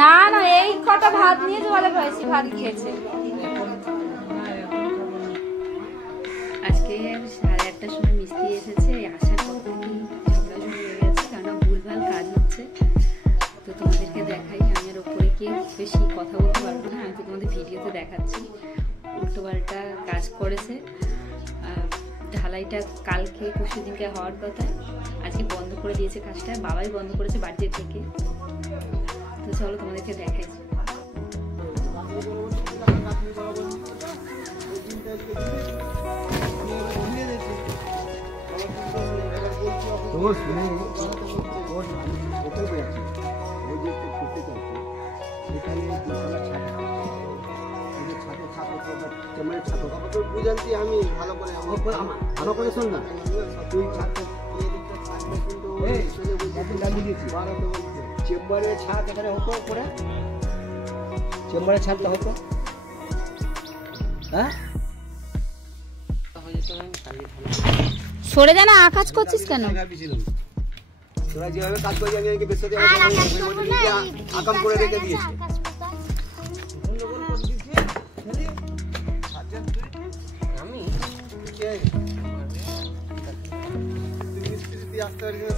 না না এই কটা ভাত নিয়ে জলে বেশি ভাত খেয়েছে। আজকে 8:30টার সময় মিস্ত্রি এসেছে, আসার পর থেকেই ঝগড়া শুরু হয়ে গেছে, কেননা ভুলভাল কাজ হচ্ছে। তো তোমাদেরকে দেখাই, আমি আর ওপরে গিয়ে বেশি কথা বলতে পারবো না, আমি তো তোমাদের ভিডিওতে দেখাচ্ছি। উল্টোপাল্টা কাজ করেছে, ঢালাইটা কালকে পরশু দিনকে হওয়ার কথা, আজকে বন্ধ করে দিয়েছে কাজটা, বাবাই বন্ধ করেছে বাড়িতে থেকে। তো চলো তোমাদেরকে দেখাই। বুঝাচ্ছি আমি ভালো করে ভালো করে শোন না, তুই চেম্বারের ছাদ এখানে হতো করে, চেম্বারের ছাদটা হতো, হ্যাঁ সরে যা না, আকাজ করছিস কেন? তোরা যেভাবে কাজ করছি আমি আকাম করে রেখে দিয়েছি।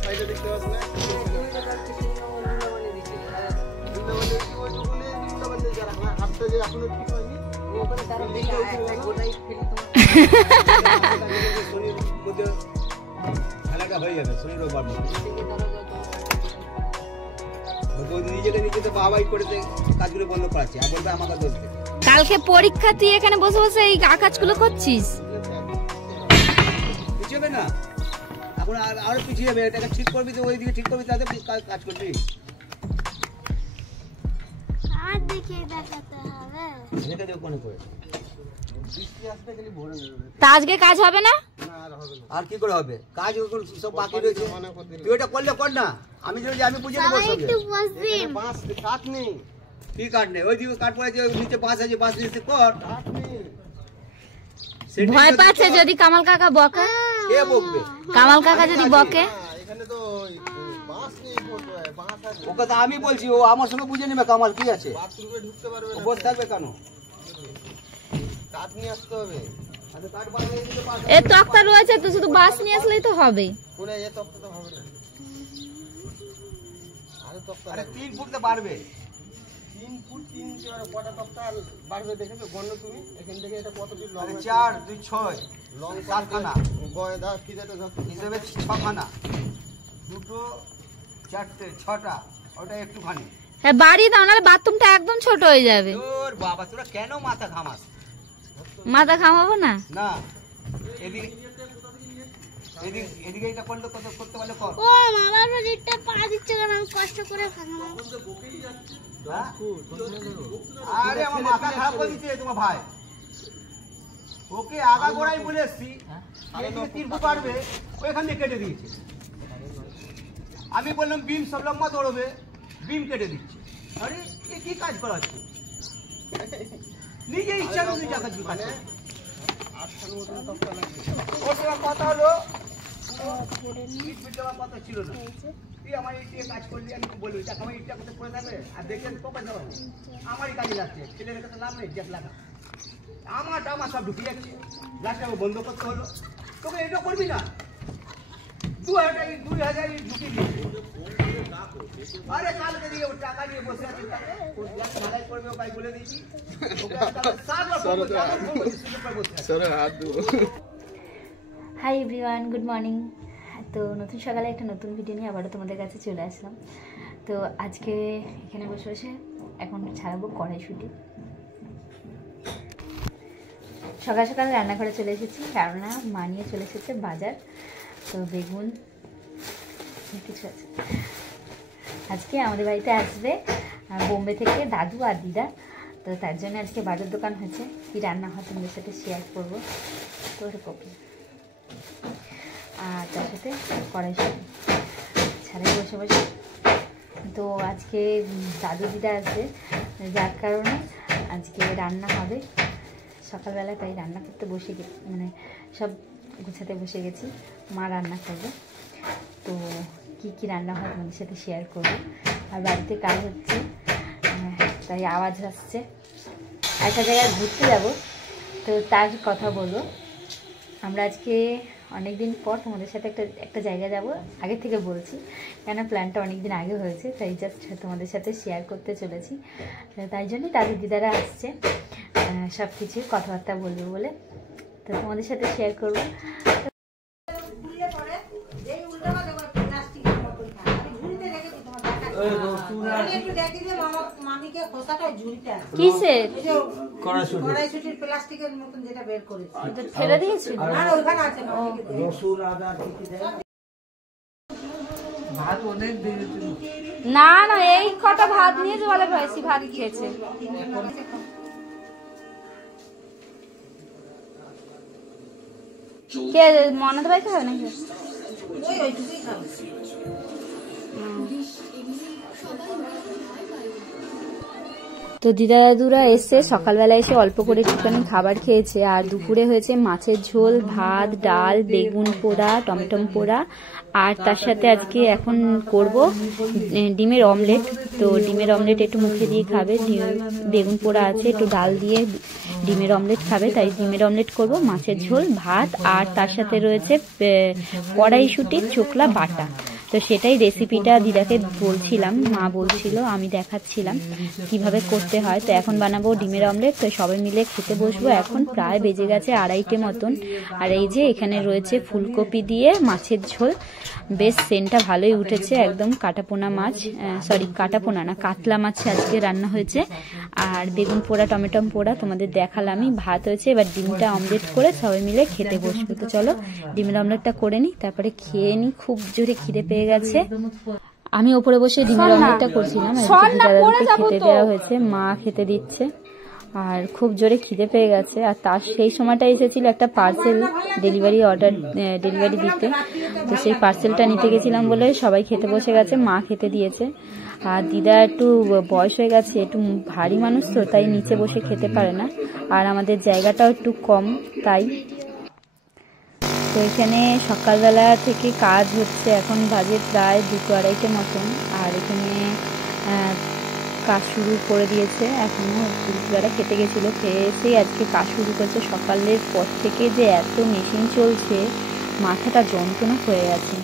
সাইডে দেখতে পাচ্ছ না, হাতটা যে এখনো ঠিক হয়নি, খেলাটা হয়ে যাবে শরীরও বাড়বে। নিজেকে নিজেতে বাবাই করেছে কাজগুলো বন্ধ করাচ্ছে, আর বলবে আমাকে দোষ দেবে। কালকে পরীক্ষা তুই এখানে বসে বসে এই কাজগুলো করছিস, কিছু হবে না, এখন আরো পিছিয়ে যাবে। এটাকে ঠিক করবি তো ওইদিকে ঠিক করবি, তাদের কাজ করবি। তা আজকে কাজ হবে না? আর কি করে হবে কাজ, সব বাকি রয়েছে। তুই ওটা করলে কর না, আমি আমি বুঝে দেবো। কাঠ নেই, কি কাঠ নেই? ওইদিকে কাঠ পড়েছে, নিচে বাঁশ আছে, বাঁশ নিচে কর। ভয় পাচ্ছে যদি কামাল কাকা বকে। কে বকবে? কামাল কাকা যদি বকে। এখানে তো বাঁশ নেই, ওকে তো আমি বলছি, ও আমার সঙ্গে বুঝে নেবে কামাল কি আছে। বাথরুমে ঢুকতে পারবে না, বসে থাকবে কেন? কাঠ নিয়ে আসতে হবে। এ তক্তা রয়েছে তো, শুধু বাঁশ নিয়ে আসলেই তো হবে। কোনে এ তক্তা তো হবে না, আরে তক্তা আরে 3 ফুট তো বাড়বে। 3 ফুট 3 কটা তক্তা বাড়বে দেখেছো গণ্য তুমি? এখান থেকে এটা কত ফিট লং? 4 2 6 লং 4 খানা, গয় দা কি যেটা হিসেবে 6 খানা, দুটো 4টে 6টা, ওটা একটুখানি। হ্যাঁ বাড়ি দাও, নাহলে বাথরুমটা একদম ছোট হয়ে যাবে। তোর বাবা তোরা কেন মাথা ঘামাস? মাথা ঘামাবো না না, এদিকে এদিকে এদিকে এটা করলে কত করতে পারলে কর। ও আমার বাড়িটা পা দিচ্ছে কেন? আমি কষ্ট করে খাবো। আরে আমার মাথা খারাপ করে দিচ্ছে তোমার ভাই। ওকে আগা গোড়াই বলে এসছি, এদিকে 3 ফুট পারবে, ওইখান দিয়ে কেটে দিয়েছে। আমি বললাম বিম সব লম্বা দৌড়বে, বিম কেটে দিচ্ছে। আরে এ কি কাজ করা হচ্ছে? নিজে ইচ্ছা করে নিজে কাজ করছে। ওর সঙ্গে কথা হলো, কথা ছিল না, তুই আমার এই কাজ করলি, আমি বলবি দেখ আমার ইটটা কোথায় পড়ে যাবে, আর দেখে আমি কোপাই দেবো, আমারই কাজে লাগছে, ছেলের কাছে লাভ নেই, জ্যাক লাগা আমার সব ঢুকিয়ে যাচ্ছে, গ্লাসটা বন্ধ করতে হলো। তোকে এটা করবি না, 2000 ঢুকিয়ে দিয়েছে। আরে কালকে দিয়ে ও টাকা নিয়ে বসে আছে, ঢালাই করবে ওকে বলে দিয়েছি। Hi everyone, good morning. তো নতুন সকালে একটা নতুন ভিডিও নিয়ে আবারও তোমাদের কাছে চলে আসলাম। তো আজকে এখানে বসে বসে এখন ছাড়াবো কড়াইশুঁটি। সকাল সকাল রান্নাঘরে চলে এসেছি, কেননা মা নিয়ে চলে এসেছে বাজার। তো বেগুন কিছু আছে। আজকে আমাদের বাড়িতে আসবে বোম্বে থেকে দাদু আর দিদা, তো তার জন্য আজকে বাজার দোকান হয়েছে। কী রান্না হয় তোমাদের সাথে শেয়ার করবো। তো কপি আর তার সাথে কড়াইশুঁটি ছাড়াই বসে বসে। তো আজকে দাদু দিদা আসবে, যার কারণে আজকে রান্না হবে সকালবেলা, তাই রান্না করতে বসে গেছি, মানে সব গুছাতে বসে গেছি। মা রান্না করবে, তো কি কি রান্না হয় তোমাদের সাথে শেয়ার করবো। আর বাড়িতে কাজ হচ্ছে, তাই আওয়াজ আসছে। একটা জায়গায় ঘুরতে যাব, তো তার কথা বলবো। আমরা আজকে অনেক দিন পর তোমাদের সাথে একটা জায়গায় যাব, আগে থেকে বলছি, কেন প্ল্যানটা অনেক দিন আগে হয়েছে, তাই জাস্ট তোমাদের সাথে শেয়ার করতে চলেছি। তাই জন্যই তাদের দিদারা আসছে সব কিছু কথাবার্তা বলবে বলে, তো তোমাদের সাথে শেয়ার করবো। কিসের কড়াইশুটির প্লাস্টিকের মতন যেটা বের করেছি ফেলে দিয়েছিল? আর ওখানে আছে রসুন আদা কি দেয় ভাত অনেক দিয়েছিল। না না, এই কটা ভাত নিয়েছে বলে বেশি ভাত খেয়েছে। কে মনাতে পাইতে হবে নাকি? ওইটুকুই খাবে। তো দিদা দাদুরা এসে সকালবেলা এসে অল্প করে একটুখানি খাবার খেয়েছে, আর দুপুরে হয়েছে মাছের ঝোল, ভাত, ডাল, বেগুন পোড়া, টমেটম পোড়া, আর তার সাথে আজকে এখন করব ডিমের অমলেট। তো ডিমের অমলেট একটু মুখে দিয়ে খাবে, বেগুন পোড়া আছে, একটু ডাল দিয়ে ডিমের অমলেট খাবে, তাই ডিমের অমলেট করব, মাছের ঝোল, ভাত, আর তার সাথে রয়েছে কড়াইশুটির চোকলা বাটা। তো সেটাই রেসিপিটা দিদাকে বলছিলাম, মা বলছিল, আমি দেখাচ্ছিলাম কিভাবে করতে হয়। তো এখন বানাবো ডিমের অমলেট। তো সবাই মিলে খেতে বসবো। এখন প্রায় বেজে গেছে 2:30 মতন। আর এই যে এখানে রয়েছে ফুলকপি দিয়ে মাছের ঝোল, বেশ সেন্টটা ভালোই উঠেছে, একদম কাটাপোনা মাছ, সরি কাটাপোনা না, কাতলা মাছ আজকে রান্না হয়েছে। আর বেগুন পোড়া, টমেটম পোড়া তোমাদের দেখালামই, ভাত হয়েছে। এবার ডিমটা অমলেট করে সবাই মিলে খেতে বসবো। তো চলো ডিমের অমলেটটা করে নিই, তারপরে খেয়ে নিই, খুব জোরে খিদে পেয়ে গেছে। আমি ওপরে বসে ডিমের অমলেটটা করছিলাম, দাদাকে খেতে দেওয়া হয়েছে, মা খেতে দিচ্ছে, আর খুব জোরে খিদে পেয়ে গেছে। আর তার সেই সময়টা এসেছিল একটা পার্সেল ডেলিভারি দিতে, তো সেই পার্সেলটা নিতে গেছিলাম বলে সবাই খেতে বসে গেছে, মা খেতে দিয়েছে। আর দিদা একটু বয়স হয়ে গেছে, একটু ভারী মানুষ, তো তাই নিচে বসে খেতে পারে না, আর আমাদের জায়গাটাও একটু কম, তাই। তো এখানে সকালবেলা থেকে কাজ হচ্ছে, এখন বাজে প্রায় 2-2:30 মতন। আর এখানে কাজ শুরু করে দিয়েছে, এখনো দুপুরবেলা খেতে গেছিলো, খেয়ে এসেই আজকে কাজ শুরু করছে। সকালের পর থেকে যে এত মেশিন চলছে, মাথাটা যন্ত্রণা হয়ে গেছে।